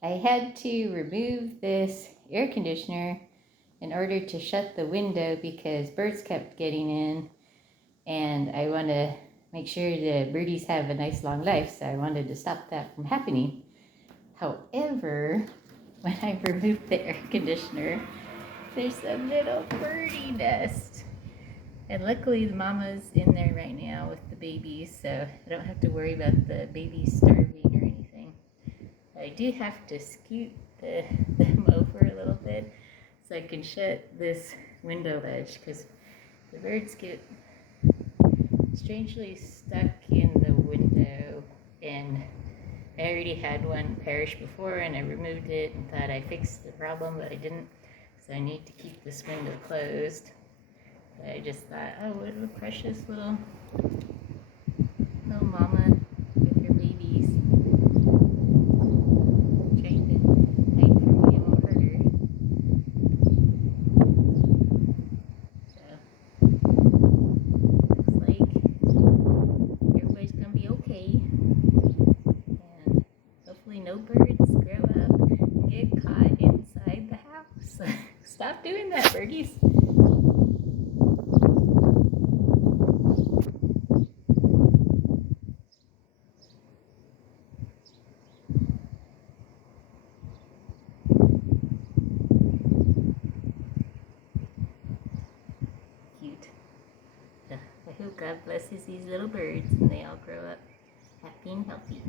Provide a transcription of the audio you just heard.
I had to remove this air conditioner in order to shut the window because birds kept getting in, and I want to make sure the birdies have a nice long life, so I wanted to stop that from happening. However, when I removed the air conditioner, there's a little birdie nest. And luckily the mama's in there right now with the babies, so I don't have to worry about the babies starving or anything. I do have to scoot them over a little bit so I can shut this window ledge because the birds get strangely stuck in the window, and I already had one perish before and I removed it and thought I fixed the problem, but I didn't. So I need to keep this window closed. But I just thought, oh, what a precious little mama with her babies trying to hide from me. I won't hurt her. So looks like everybody's gonna be okay, and hopefully no birds grow up and get caught inside the house. Stop doing that, birdies. Cute. I hope God blesses these little birds and they all grow up happy and healthy.